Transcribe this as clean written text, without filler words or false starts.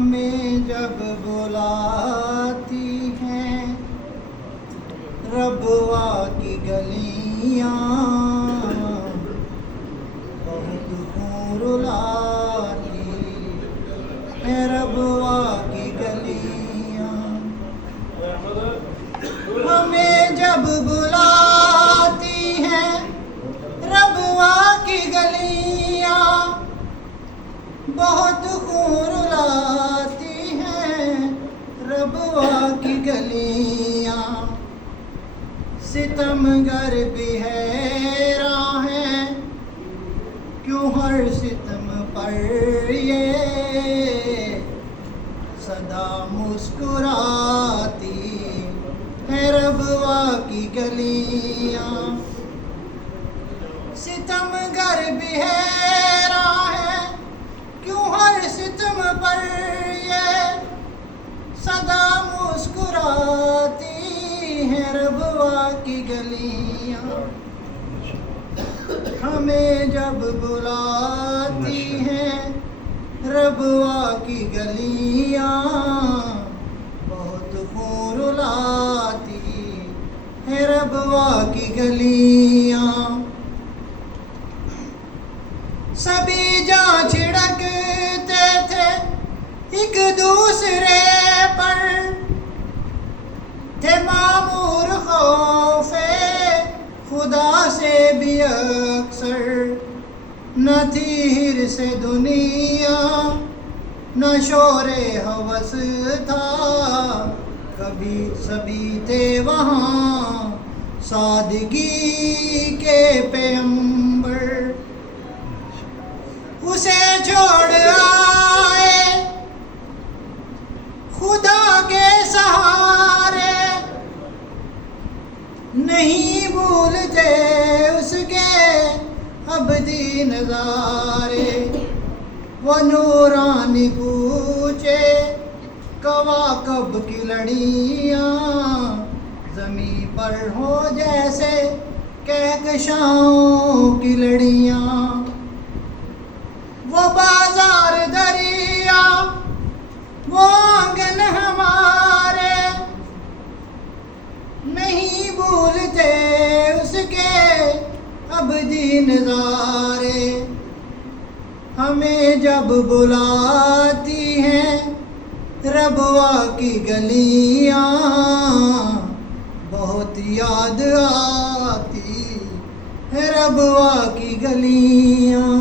ہمیں جب بلاتی ہیں ربوا کی گلیاں، بہت خون رلاتی ہیں ربوا کی گلیاں، ہمیں جب بلاتی ہیں ربوا کی گلیاں، بہت خون رلاتی ہیں ربوا کی گلیاں، ستمگر بھی حیراں ہیں کیوں ہر ستم پر یہ صدا مسکراتی ہے ربوا کی گلیاں، ستمگر بھی حیراں ہیں کیوں ہر ستم پر یہ صدا مسکراتی ہیں ربوا کی گلیاں، ہمیں جب بلاتی ہیں ربوا کی گلیاں، بہت خون رلاتی ہیں ربوا کی گلیاں، سبھی جہاں چھڑکتے تھے ایک دوسرے پر، تھے معمور خوف خدا سے بھی اکثر، نہ تھی حرص دنیا نہ شور ہوس تھا، کبھی سبھی تھے وہاں سادگی کے پیمبر، اسے چھوڑ آئے خدا کے سہارے، نہیں بھولتے اس کے ابدی نظارے، وہ نورانی کوچے کواکب کی لڑیاں، زمیں پر ہو جیسے کہکشاؤں کی لڑیاں، وہ بازار دریا وہ آنگن ہمارے، نہیں بھولتے اس کے ابدی نظارے، ہمیں جب بلاتی ہیں ربوا کی گلیاں، بہت یاد آتی ہے ربوا کی گلیاں۔